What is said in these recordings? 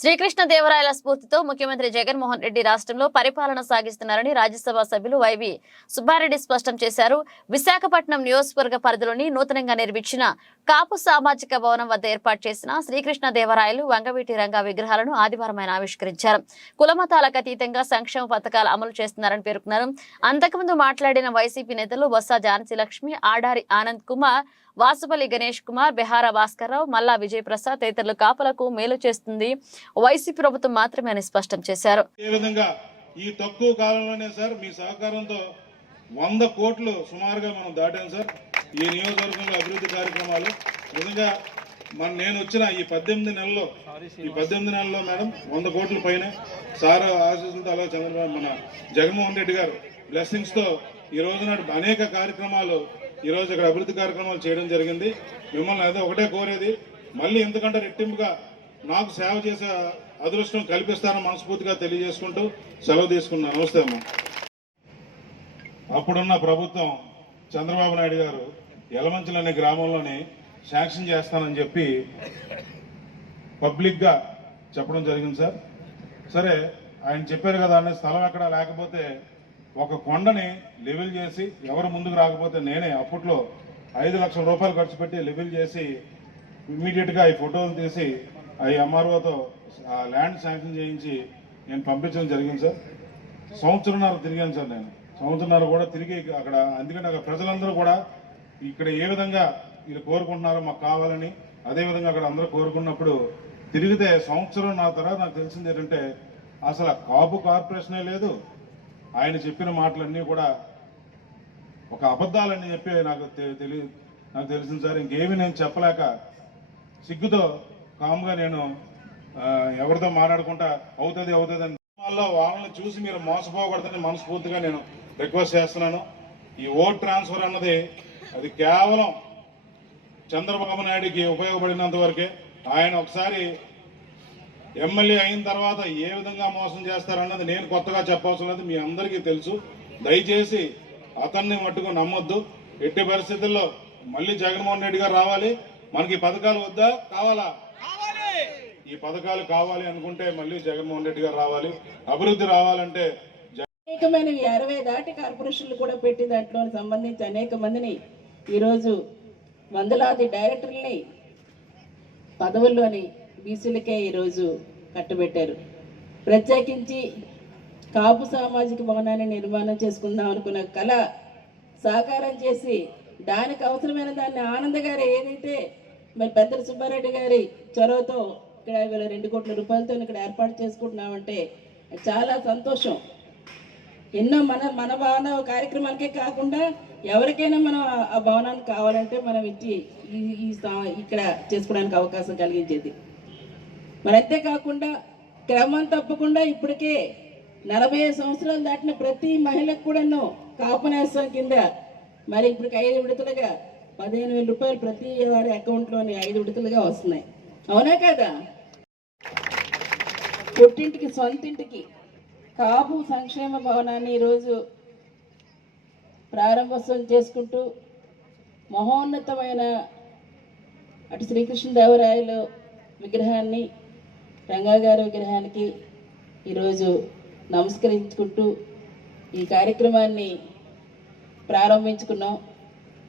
శ్రీకృష్ణ దేవరాయల స్ఫూర్తితో ముఖ్యమంత్రి జగన్మోహన్ రెడ్డి రాష్ట్రంలో పరిపాలన సాగిస్తున్నారని రాజ్యసభ సభ్యులు వైవి సుబ్బారెడ్డి స్పష్టం చేశారు. విశాఖపట్నం నియోజకవర్గ పరిధిలోని నూతనంగా నిర్మించిన కాపు సామాజిక భవనం వద్ద ఏర్పాటు చేసిన శ్రీకృష్ణ దేవరాయలు వంగవీటి రంగ విగ్రహాలను ఆదివారం ఆయన ఆవిష్కరించారు. కులమతాలకు అతీతంగా సంక్షేమ పథకాలు అమలు చేస్తున్నారని పేర్కొన్నారు. అంతకుముందు మాట్లాడిన వైసీపీ నేతలు బొత్స ఝాన్సీ లక్ష్మి ఆడారి ఆనంద్ కుమార్ వాసుపల్లి గణేష్ కుమార్ బెహార భాస్కర్రావు మల్లా విజయ్ ప్రసాద్ తదితరులు కాపులకు మేలు చేస్తుంది. వైసీపీ ప్రభుత్వం మాత్రమే అని స్పష్టం చేశారు. విధంగా ఈ తక్కువ కాలంలోనే సార్ మీ సహకారంతో వంద కోట్లు సుమారుగా మనం దాటాం సార్. ఈ నియోజకవర్గంలో అభివృద్ధి కార్యక్రమాలు. నిజంగా మన నేను వచ్చిన ఈ పద్దెనిమిది నెలల్లో ఈ పద్దెనిమిది నెలల్లో మేడం వంద కోట్ల పైన సార్ ఆశీస్సులతో అలా చంద్రబాబు మన జగన్మోహన్ రెడ్డి గారు బ్లెస్సింగ్స్తో ఈ రోజు నాడు అనేక కార్యక్రమాలు ఈరోజు ఇక్కడ అభివృద్ధి కార్యక్రమాలు చేయడం జరిగింది. మిమ్మల్ని అదే ఒకటే కోరేది మళ్ళీ ఎందుకంటే రెట్టింపుగా నాకు సేవ చేసే అదృష్టం కల్పిస్తానని మనస్ఫూర్తిగా తెలియజేసుకుంటూ సెలవు తీసుకున్నాను. నమస్తే అమ్మా. అప్పుడున్న ప్రభుత్వం చంద్రబాబు నాయుడు గారు యలమంచులు అనే గ్రామంలోని శాంక్షన్ చేస్తానని చెప్పి పబ్లిక్గా చెప్పడం జరిగింది సార్. సరే ఆయన చెప్పారు కదా అనే స్థలం ఎక్కడ లేకపోతే ఒక కొండని లెవెల్ చేసి ఎవరు ముందుకు రాకపోతే నేనే అప్పట్లో ఐదు లక్షల రూపాయలు ఖర్చు పెట్టి లెవెల్ చేసి ఇమీడియట్గా ఈ ఫోటోలు తీసి ఐ ఎంఆర్ఓతో ఆ ల్యాండ్ శాంక్షన్ చేయించి నేను పంపించడం జరిగింది సార్. సంవత్సరంన్నర తిరిగాను సార్ నేను. సంవత్సరంన్నర కూడా తిరిగి అక్కడ అందుకని అక్కడ ప్రజలందరూ కూడా ఇక్కడ ఏ విధంగా వీళ్ళు కోరుకుంటున్నారో మాకు కావాలని అదే విధంగా అక్కడ అందరూ కోరుకున్నప్పుడు తిరిగితే సంవత్సరం నా తర్వాత నాకు తెలిసింది ఏంటంటే అసలు కాపు కార్పొరేషనే లేదు ఆయన చెప్పిన మాటలన్నీ కూడా ఒక అబద్ధాలని చెప్పి నాకు తె- తెలి నాకు తెలిసిన సార్ ఇంకేమీ నేను చెప్పలేక సిగ్గుతో కామ్గా నేను ఎవరితో మాట్లాడుకుంటా అవుతుంది అవుతుంది అని వాళ్ళ వాళ్ళని చూసి మీరు మోసపోకూడదని మనస్ఫూర్తిగా నేను రిక్వెస్ట్ చేస్తున్నాను. ఈ ఓట్ ట్రాన్స్ఫర్ అన్నది అది కేవలం చంద్రబాబు నాయుడికి ఉపయోగపడినంత వరకే ఆయన ఒకసారి ఎమ్మెల్యే అయిన తర్వాత ఏ విధంగా మోసం చేస్తారన్నది నేను కొత్తగా చెప్పవలసిన లేదు మీ అందరికీ తెలుసు. దయచేసి అతన్ని మట్టుకు నమ్మొద్దు. ఎట్టి పరిస్థితుల్లో మళ్ళీ జగన్మోహన్ రెడ్డి గారు రావాలి. మనకి ఈ పథకాలు వద్దా? కావాలా? ఈ పథకాలు కావాలి అనుకుంటే మళ్ళీ జగన్మోహన్ రెడ్డి గారు రావాలి. అభివృద్ధి రావాలంటే అనేకమైనవి అరవై దాటి కార్పొరేషన్లు కూడా పెట్టి దాంట్లో సంబంధించి అనేక మందిని ఈరోజు వందలాది డైరెక్టర్లని పదవుల్లోని బీసీలకే ఈరోజు కట్టుబెట్టారు. ప్రత్యేకించి కాపు సామాజిక భవనాన్ని నిర్మాణం చేసుకుందాం అనుకున్న కళ సాకారం చేసి దానికి అవసరమైన దాన్ని ఆనంద్ గారు ఏదైతే మరి పెద్దల సుబ్బారెడ్డి గారి చొరవతో ఇక్కడ వీళ్ళ రెండు కోట్ల రూపాయలతో ఇక్కడ ఏర్పాటు చేసుకుంటున్నామంటే చాలా సంతోషం. ఎన్నో మన మన భవన కార్యక్రమాలకే కాకుండా ఎవరికైనా మనం ఆ- భవనానికి భవనాన్ని కావాలంటే మనం ఇచ్చి ఈ ఇక్కడ చేసుకోవడానికి అవకాశం కలిగించేది. మరి అంతేకాకుండా క్రమం తప్పకుండా ఇప్పటికే నలభై సంవత్సరాలు దాటిన ప్రతి మహిళకు కూడాను కాపునేస్తం కింద మరి ఇప్పటికి ఐదు విడతలుగా పదిహేను వేల రూపాయలు ప్రతి వారి అకౌంట్లోని ఐదు విడతలుగా వస్తున్నాయి. అవునా కదా? పుట్టింటికి సొంతింటికి కాపు సంక్షేమ భవనాన్ని ఈరోజు ప్రారంభోత్సవం చేసుకుంటూ మహోన్నతమైన అటు శ్రీకృష్ణదేవరాయలు విగ్రహాన్ని రంగాగారు విగ్రహానికి ఈరోజు నమస్కరించుకుంటూ ఈ కార్యక్రమాన్ని ప్రారంభించుకున్నాం.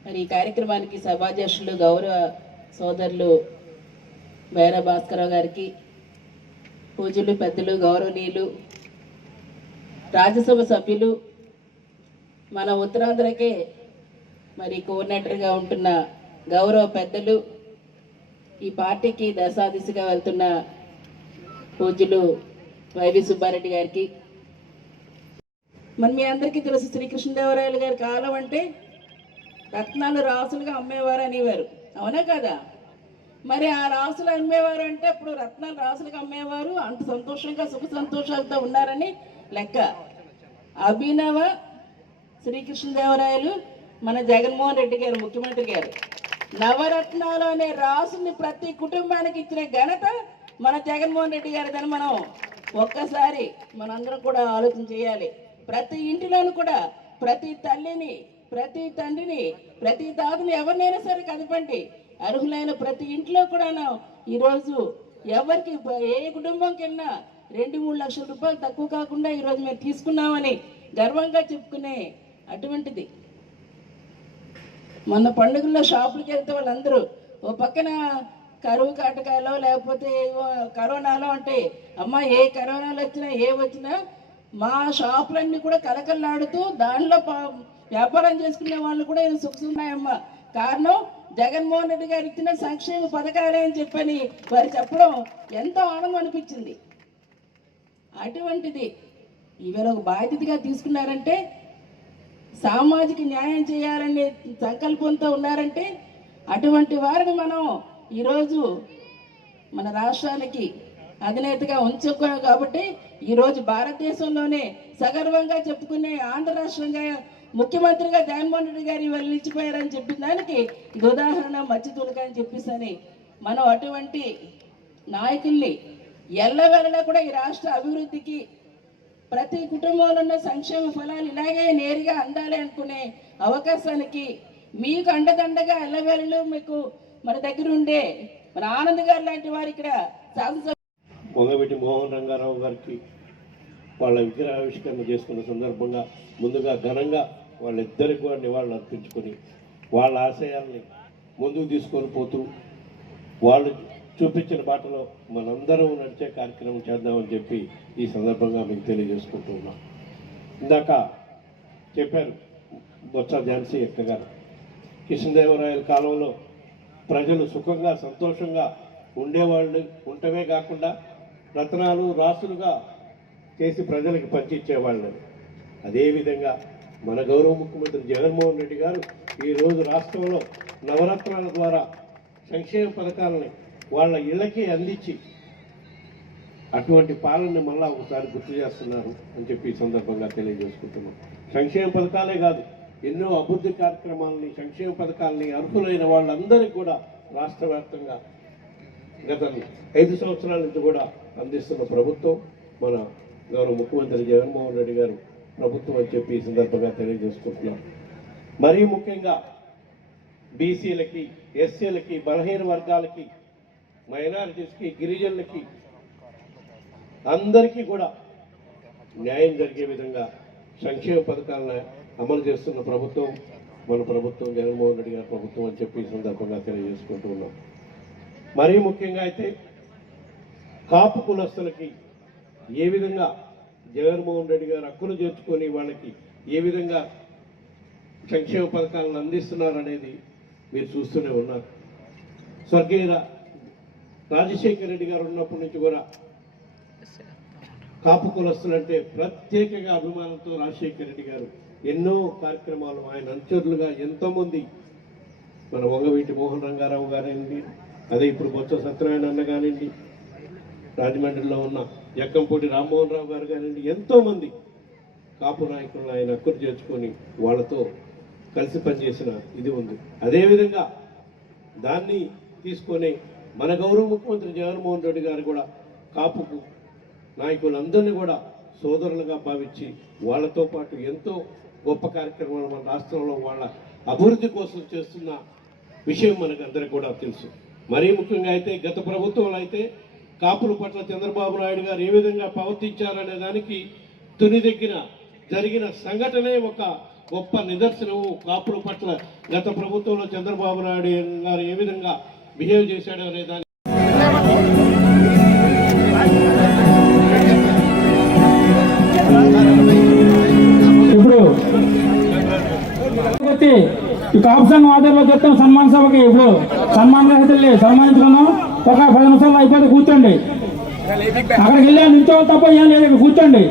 మరి ఈ కార్యక్రమానికి సభాధ్యక్షులు గౌరవ సోదరులు బైర భాస్కరరావు గారికి పూజలు పెద్దలు గౌరవనీయులు రాజ్యసభ సభ్యులు మన ఉత్తరాంధ్రకే మరి కోఆర్డినేటర్గా ఉంటున్న గౌరవ పెద్దలు ఈ పార్టీకి దశాదిశగా వెళ్తున్న పూజ్యులు వైవి సుబ్బారెడ్డి గారికి. మరి మీ అందరికీ తెలుసు శ్రీకృష్ణదేవరాయలు గారి కాలం అంటే రత్నాలు రాసులుగా అమ్మేవారు అనేవారు. అవునా కదా? మరి ఆ రాసులు అమ్మేవారు అంటే అప్పుడు రత్నాలు రాసులుగా అమ్మేవారు అంత సంతోషంగా సుఖ సంతోషాలతో ఉన్నారని లెక్క. అభినవ శ్రీకృష్ణదేవరాయలు మన జగన్మోహన్ రెడ్డి గారు ముఖ్యమంత్రి గారు. నవరత్నాలు అనే రాసుని ప్రతి కుటుంబానికి ఇచ్చిన ఘనత మన జగన్మోహన్ రెడ్డి గారిదని మనం ఒక్కసారి మనందరం కూడా ఆలోచన చేయాలి. ప్రతి ఇంటిలోనూ కూడా ప్రతి తల్లిని ప్రతి తండ్రిని ప్రతి తాతని ఎవరినైనా సరే కదపండి. అర్హులైన ప్రతి ఇంట్లో కూడాను ఈరోజు ఎవరికి ఏ కుటుంబంకి వెళ్ళినా రెండు మూడు లక్షల రూపాయలు తక్కువ కాకుండా ఈరోజు మేము తీసుకున్నామని గర్వంగా చెప్పుకునే అటువంటిది. మొన్న పండుగల్లో షాపులకి వెళ్తే వాళ్ళందరూ ఓ పక్కన కరువు కాటకాలో లేకపోతే కరోనాలో అంటే అమ్మ ఏ కరోనాలు వచ్చినా ఏ వచ్చినా మా షాపులన్నీ కూడా కలకల్లాడుతూ దానిలో వ్యాపారం చేసుకునే వాళ్ళు కూడా ఇది సుఖసున్నాయమ్మ. కారణం జగన్మోహన్ రెడ్డి గారు ఇచ్చిన సంక్షేమ పథకాలే అని చెప్పని వారు చెప్పడం ఎంతో ఆనందం అనిపించింది. అటువంటిది ఈవేళ ఒక బాధ్యతగా తీసుకున్నారంటే సామాజిక న్యాయం చేయాలనే సంకల్పంతో ఉన్నారంటే అటువంటి వారిని మనం ఈరోజు మన రాష్ట్రానికి అధినేతగా ఉంచుకున్నాం కాబట్టి ఈరోజు భారతదేశంలోనే సగర్వంగా చెప్పుకునే ఆంధ్ర రాష్ట్రంగా ముఖ్యమంత్రిగా జగన్మోహన్ రెడ్డి గారు ఇవాళ నిలిచిపోయారని చెప్పిన దానికి ఇది ఉదాహరణ మధ్య అని చెప్పేసి మనం అటువంటి నాయకుల్ని ఎల్లవెల్లలా కూడా ఈ రాష్ట్ర అభివృద్ధికి ప్రతి కుటుంబంలో ఉన్న సంక్షేమ ఫలాలు ఇలాగే నేరుగా అందాలి అనుకునే అవకాశానికి మీకు అండదండగా ఎల్లవేళలు మీకు మన దగ్గర ఉండే మన ఆనంద్ గారు లాంటి వారు ఇక్కడ మొగబెట్టి మోహన్ రంగారావు గారికి వాళ్ళ విగ్రహావిష్కరణ చేసుకున్న సందర్భంగా ముందుగా ఘనంగా వాళ్ళిద్దరికి కూడా నివాళులు అర్పించుకొని వాళ్ళ ఆశయాల్ని ముందుకు తీసుకొని పోతూ వాళ్ళు చూపించిన బాటలో మనందరం నడిచే కార్యక్రమం చేద్దామని చెప్పి ఈ సందర్భంగా మీకు తెలియజేసుకుంటూ ఉన్నాం. ఇందాక చెప్పారు బొత్స ఝాన్సీ అక్క గారు. కృష్ణదేవరాయల కాలంలో ప్రజలు సుఖంగా సంతోషంగా ఉండేవాళ్ళు ఉండటమే కాకుండా రత్నాలు రాసులుగా చేసి ప్రజలకు పంచిచ్చేవాళ్ళని. అదేవిధంగా మన గౌరవ ముఖ్యమంత్రి జగన్మోహన్ రెడ్డి గారు ఈరోజు రాష్ట్రంలో నవరత్నాల ద్వారా సంక్షేమ పథకాలని వాళ్ళ ఇళ్ళకి అందించి అటువంటి పాలనని మళ్ళా ఒకసారి గుర్తు చేస్తున్నారు అని చెప్పి ఈ సందర్భంగా తెలియజేసుకుంటున్నాం. సంక్షేమ పథకాలే కాదు ఎన్నో అభివృద్ధి కార్యక్రమాలని సంక్షేమ పథకాలని అర్హులైన వాళ్ళందరికీ కూడా రాష్ట్ర వ్యాప్తంగా గత ఐదు సంవత్సరాల నుంచి కూడా అందిస్తున్న ప్రభుత్వం. మన గౌరవ ముఖ్యమంత్రి జగన్మోహన్ రెడ్డి గారు ప్రభుత్వం అని చెప్పి ఈ సందర్భంగా తెలియజేసుకుంటున్నాం. మరీ ముఖ్యంగా బీసీలకి ఎస్సీలకి బలహీన వర్గాలకి మైనారిటీస్కి గిరిజనులకి అందరికీ కూడా న్యాయం జరిగే విధంగా సంక్షేమ పథకాలను అమలు చేస్తున్న ప్రభుత్వం మన ప్రభుత్వం జగన్మోహన్ రెడ్డి గారి ప్రభుత్వం అని చెప్పి ఈ సందర్భంగా తెలియజేసుకుంటూ ఉన్నాం. మరీ ముఖ్యంగా అయితే కాపు కులస్తులకి ఏ విధంగా జగన్మోహన్ రెడ్డి గారు హక్కులు చేర్చుకొని వాళ్ళకి ఏ విధంగా సంక్షేమ పథకాలను అందిస్తున్నారు అనేది మీరు చూస్తూనే ఉన్నారు. స్వర్గీయ రాజశేఖర రెడ్డి గారు ఉన్నప్పటి నుంచి కూడా కాపు కులస్తులంటే ప్రత్యేకంగా అభిమానంతో రాజశేఖర రెడ్డి గారు ఎన్నో కార్యక్రమాలు ఆయన అనుచరులుగా ఎంతోమంది మన వంగవీటి మోహన్ రంగారావు గారండి అదే ఇప్పుడు బొత్స సత్యనారాయణ అన్న కానివ్వండి రాజమండ్రిలో ఉన్న ఎక్కంపూటి రామ్మోహన్ రావు గారు కానివ్వండి ఎంతోమంది కాపు నాయకులను ఆయన హక్కును చేర్చుకొని వాళ్ళతో కలిసి పనిచేసిన ఇది ఉంది. అదేవిధంగా దాన్ని తీసుకొని మన గౌరవ ముఖ్యమంత్రి జగన్మోహన్ రెడ్డి గారు కూడా కాపుకు నాయకులందరినీ కూడా సోదరులుగా భావించి వాళ్ళతో పాటు ఎంతో గొప్ప కార్యక్రమాలు మన రాష్ట్రంలో వాళ్ళ అభివృద్ధి కోసం చేస్తున్న విషయం మనకు అందరికీ కూడా తెలుసు. మరీ ముఖ్యంగా అయితే గత ప్రభుత్వంలో అయితే కాపుల పట్ల చంద్రబాబు నాయుడు గారు ఏ విధంగా ప్రవర్తించారనే దానికి తుని దగ్గర జరిగిన సంఘటనే ఒక గొప్ప నిదర్శనము. కాపుల పట్ల గత ప్రభుత్వంలో చంద్రబాబు నాయుడు గారు ఏ విధంగా బిహేవ్ చేశాడు అనే దాని చెప్పి ఈ కాపు సంఘం ఆధ్వర్యంలో చెప్తాం సన్మాన సభకి ఇప్పుడు సన్మాన గ్రహీతల్ని సన్మానించుకున్నాం ఒక పది నిమిషాలు అయిపోతే కూర్చోండి అక్కడికి వెళ్ళా నుంచో తప్ప ఏం లేదు ఇక్కడ కూర్చోండి